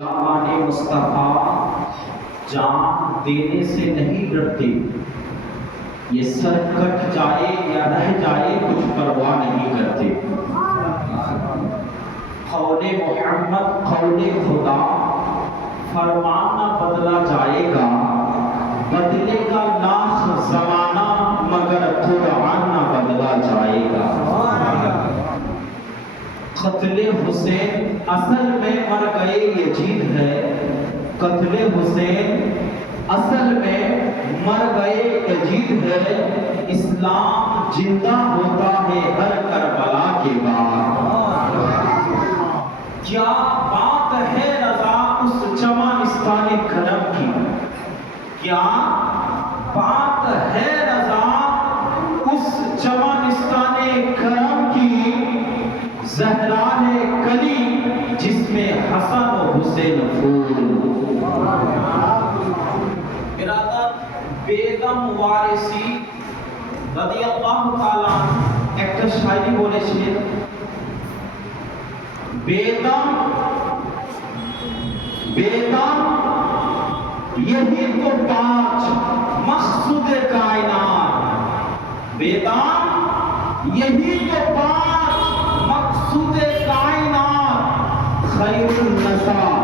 مصطفیٰ جان دینے سے نہیں ڈرتے یہ سر کٹ جائے یا رہ جائے کچھ پرواہ نہیں کرتے قول محمد، قول خدا فرمان بدلا جائے گا، بدلے کا لاکھ زمانہ، مگر قرآن بدلا جائے گا۔ قتل حسین اصل میں مر گئے یہ جیت ہے، قتل حسین۔ اصل میں مر گئے یہ جیت ہے، اسلام زندہ ہوتا ہے ہر کربلا کے بعد۔ کیا بات ہے رضا اس چمانستان کرم کی؟ کیا بات ہے رضا اس چمانستان کرم کی؟ زہرا سے نفور ارادہ بیگم وارسی رضی اللہ تعالیٰ ایکٹر একটা بولے چھے بیگم بیگم یہی تو پانچ مقصود کائنات۔ بیگم یہی تو پانچ مقصود کائنات۔ خیر النساء۔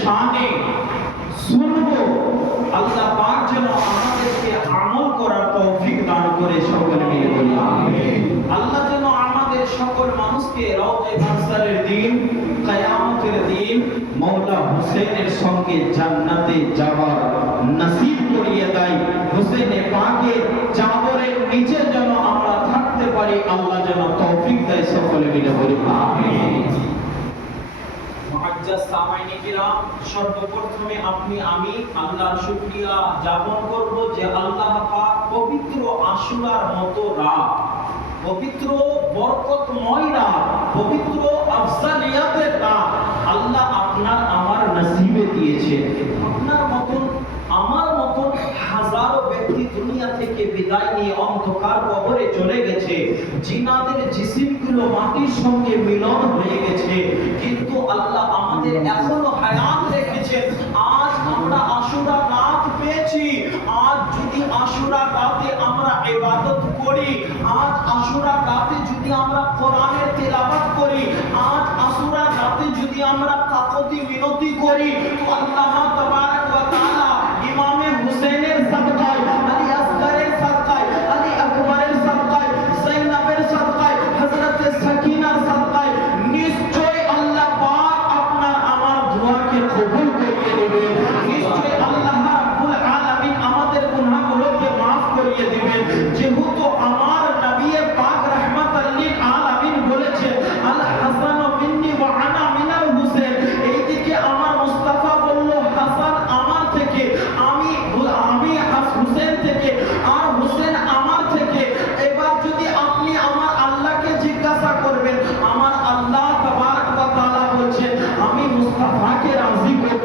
রওজে কাউসারের দিন, কিয়ামতের দিন মৌলা হুসেনের সঙ্গে জান্নাতে যাওয়ার নসিব করিয়ে দেয়। হুসেনে পাকের চাদরের নিচে যেন আমরা থাকতে পারি, আল্লাহ যেন তৌফিক দেয় সকলে মিলে বলি, আমিন। সর্বপ্রথমে আপনি আমি আল্লাহর শুকরিয়া জ্ঞাপন করব যে আল্লাহ পাক পবিত্র আশুরার মতো রাত, পবিত্র বরকতময় পবিত্র আফজালিয়াতের আল্লাহ আপনার আমার নসিবে দিয়েছে। আপনার মতন, আমার মতন হাজারো ব্যক্তি দুনিয়া থেকে বিদায় নিয়ে অন্ধকার কবরে চলে গেছে। জিনাদের জিসিমগুলো মাটির সঙ্গে মিলন হয়ে গেছে। কিন্তু আল্লাহ আমাদের এখনও হায়াত আশুরা রাতে আমরা ইবাদত করি। আজ আশুরা রাতে যদি আমরা কোরআনের তেলাওয়াত করি, আজ আশুরা রাতে যদি আমরা কাকতি মিনতি করি আল্লাহ থেকে আর হোসেন আমার থেকে, এবার যদি আপনি আমার আল্লাহকে জিজ্ঞাসা করবেন, আমার আল্লাহ তাবারক ওয়া তাআলা বলছেন, আমি মুস্তাফাকে রাজি করতে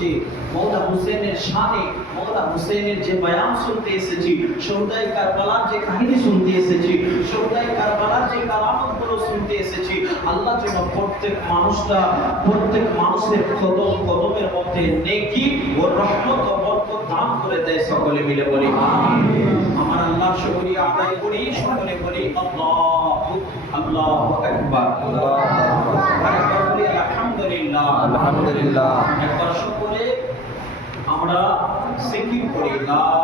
যে মৌলা হুসেনের শানে, মৌলা হুসেনের যে বয়ান শুনতে এসেছি, সৌদাই কারবালার যে কাহিনী শুনতে এসেছি, সৌদাই কারবালার যে কারামতগুলো শুনতে এসেছি, আল্লাহ যেন প্রত্যেক মানুষটা, প্রত্যেক মানুষের কদম, কদমের মধ্যে নেকি ও রহমত ও বরকত দান করে দেয় সকলে মিলে বলি আমার আল্লাহ শুকরিয়া আদায় করি সকলে বলি আল্লাহু আল্লাহু আকবার বলি আলহামদুলিল্লাহ। আলহামদুলিল্লাহ। கூடியதான்